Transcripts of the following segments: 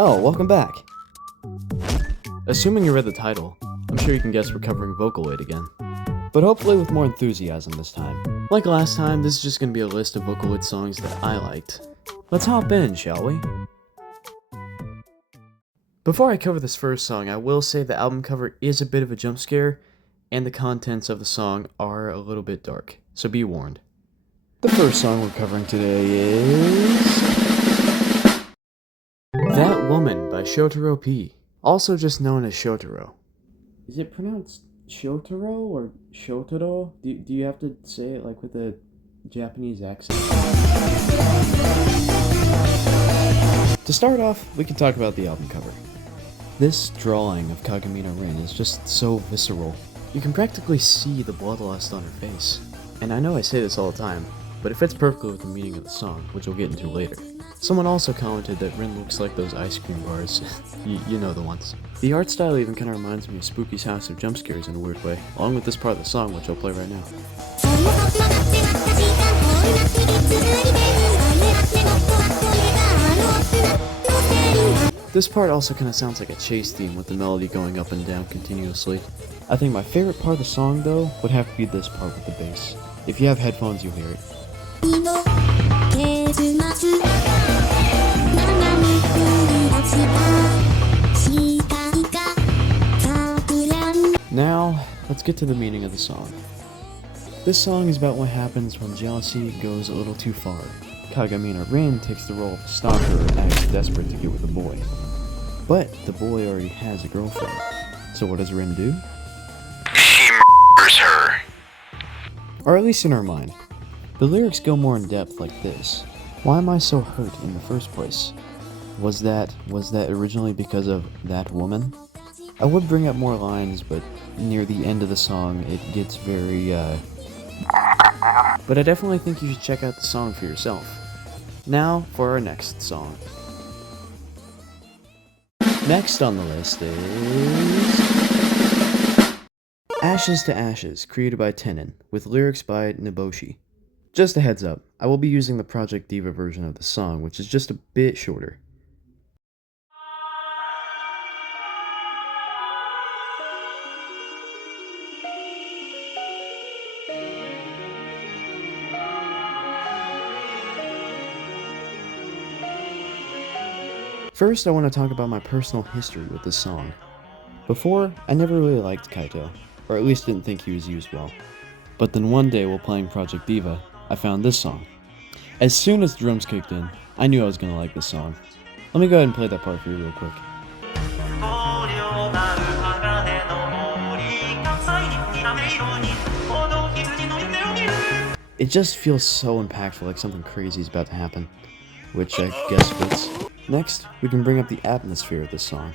Oh, welcome back! Assuming you read the title, I'm sure you can guess we're covering Vocaloid again. But hopefully with more enthusiasm this time. Like last time, this is just gonna be a list of Vocaloid songs that I liked. Let's hop in, shall we? Before I cover this first song, I will say the album cover is a bit of a jump scare, and the contents of the song are a little bit dark, so be warned. The first song we're covering today is... That Woman by Shotaro P, also just known as Shotaro. Is it pronounced Shotaro or Shotaro? Do you have to say it like with a Japanese accent? To start off, we can talk about the album cover. This drawing of Kagamina Rin is just so visceral. You can practically see the bloodlust on her face. And I know I say this all the time, but it fits perfectly with the meaning of the song, which we'll get into later. Someone also commented that Rin looks like those ice cream bars. you know the ones. The art style even kind of reminds me of Spooky's House of Jump Scares in a weird way, along with this part of the song, which I'll play right now. This part also kind of sounds like a chase theme with the melody going up and down continuously. I think my favorite part of the song, though, would have to be this part with the bass. If you have headphones, you'll hear it. Now, let's get to the meaning of the song. This song is about what happens when jealousy goes a little too far. Kagamina Rin takes the role of a stalker and acts desperate to get with a boy. But the boy already has a girlfriend. So what does Rin do? She murders her. Or at least in her mind. The lyrics go more in depth like this. Why am I so hurt in the first place? Was that originally because of that woman? I would bring up more lines, but near the end of the song it gets very, But I definitely think you should check out the song for yourself. Now for our next song. Next on the list is... Ashes to Ashes, created by Tenon, with lyrics by Niboshi. Just a heads up, I will be using the Project Diva version of the song, which is just a bit shorter. First, I want to talk about my personal history with this song. Before, I never really liked Kaito, or at least didn't think he was used well. But then one day while playing Project Diva, I found this song. As soon as the drums kicked in, I knew I was going to like this song. Let me go ahead and play that part for you real quick. It just feels so impactful, like something crazy is about to happen, which I guess fits. Next, we can bring up the atmosphere of this song.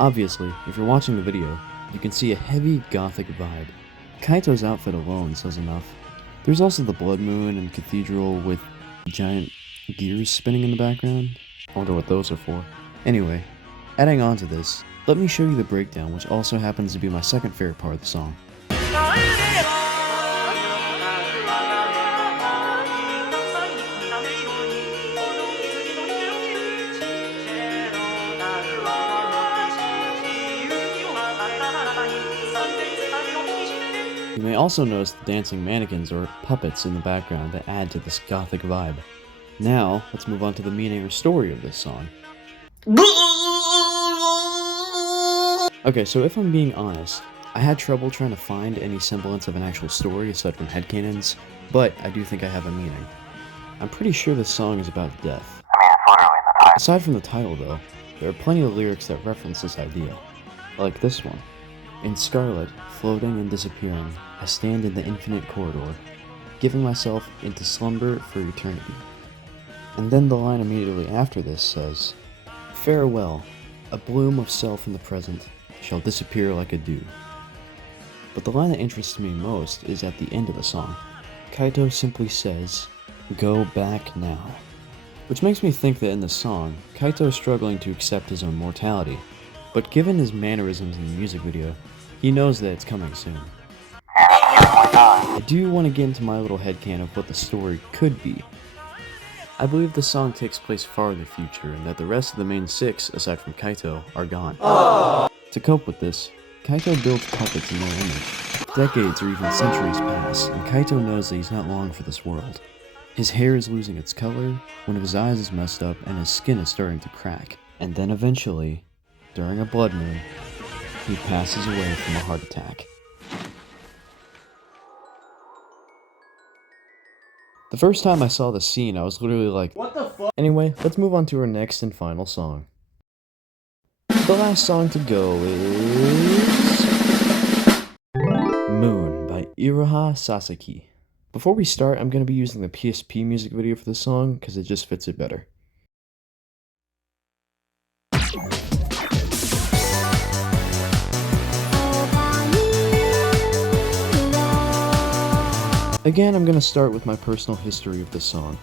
Obviously, if you're watching the video, you can see a heavy gothic vibe. Kaito's outfit alone says enough. There's also the blood moon and cathedral with giant gears spinning in the background. I wonder what those are for. Anyway, adding on to this, let me show you the breakdown, which also happens to be my second favorite part of the song. You may also notice the dancing mannequins or puppets in the background that add to this gothic vibe. Now, let's move on to the meaning or story of this song. Okay, so if I'm being honest, I had trouble trying to find any semblance of an actual story aside from headcanons, but I do think I have a meaning. I'm pretty sure this song is about death. Aside from the title though, there are plenty of lyrics that reference this idea, like this one. In scarlet, floating and disappearing, I stand in the infinite corridor, giving myself into slumber for eternity. And then the line immediately after this says, farewell, a bloom of self in the present shall disappear like a dew. But the line that interests me most is at the end of the song. Kaito simply says, go back now. Which makes me think that in the song, Kaito is struggling to accept his own mortality. but given his mannerisms in the music video, he knows that it's coming soon. I do want to get into my little headcanon of what the story could be. I believe the song takes place far in the future and that the rest of the main 6, aside from Kaito, are gone. To cope with this, Kaito builds puppets in their image. Decades or even centuries pass, and Kaito knows that he's not long for this world. His hair is losing its color, one of his eyes is messed up, and his skin is starting to crack. And then eventually, during a blood moon, he passes away from a heart attack. The first time I saw this scene, I was literally like, what the fuck? Anyway, let's move on to our next and final song. The last song to go is Moon by Iroha Sasaki. Before we start, I'm going to be using the PSP music video for the song because it just fits it better. Again, I'm going to start with my personal history of this song.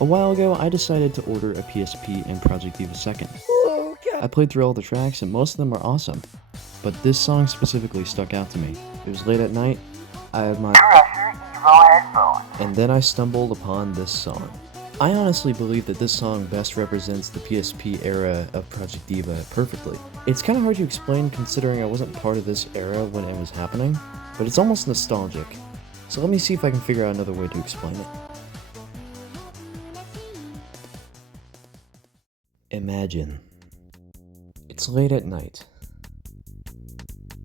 A while ago, I decided to order a PSP and Project Diva 2nd. I played through all the tracks and most of them are awesome, but this song specifically stuck out to me. It was late at night, I had my and then I stumbled upon this song. I honestly believe that this song best represents the PSP era of Project Diva perfectly. It's kind of hard to explain considering I wasn't part of this era when it was happening, but it's almost nostalgic. So let me see if I can figure out another way to explain it. Imagine it's late at night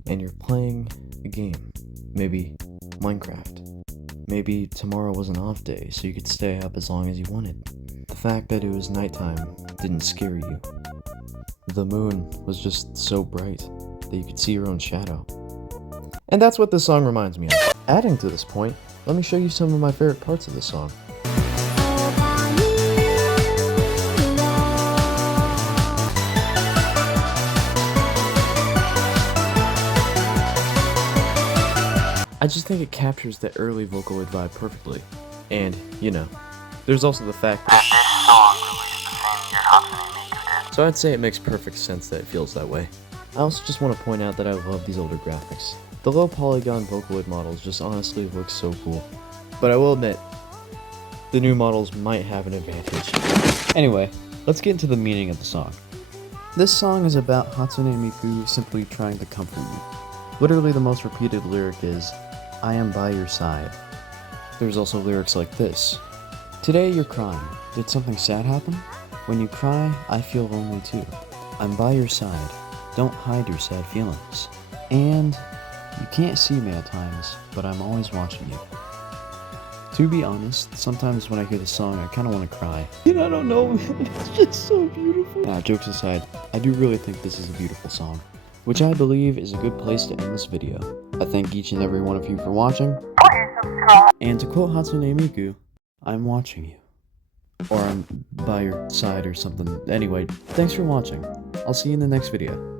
and you're playing a game, maybe Minecraft. Maybe tomorrow was an off day so you could stay up as long as you wanted. The fact that it was nighttime didn't scare you. The moon was just so bright that you could see your own shadow. And that's what this song reminds me of. Adding to this point, let me show you some of my favorite parts of this song. I just think it captures the early Vocaloid vibe perfectly. And, you know, there's also the fact that so I'd say it makes perfect sense that it feels that way. I also just want to point out that I love these older graphics. The low polygon Vocaloid models just honestly look so cool. But I will admit, the new models might have an advantage. Anyway, let's get into the meaning of the song. This song is about Hatsune Miku simply trying to comfort you. Literally the most repeated lyric is, I am by your side. There's also lyrics like this. Today you're crying. Did something sad happen? When you cry, I feel lonely too. I'm by your side. Don't hide your sad feelings. And you can't see me at times, but I'm always watching you. To be honest, sometimes when I hear this song, I kind of want to cry. And I don't know, man, it's just so beautiful. Nah, jokes aside, I do really think this is a beautiful song, which I believe is a good place to end this video. I thank each and every one of you for watching. And to quote Hatsune Miku, I'm watching you. Or I'm by your side or something. Anyway, thanks for watching. I'll see you in the next video.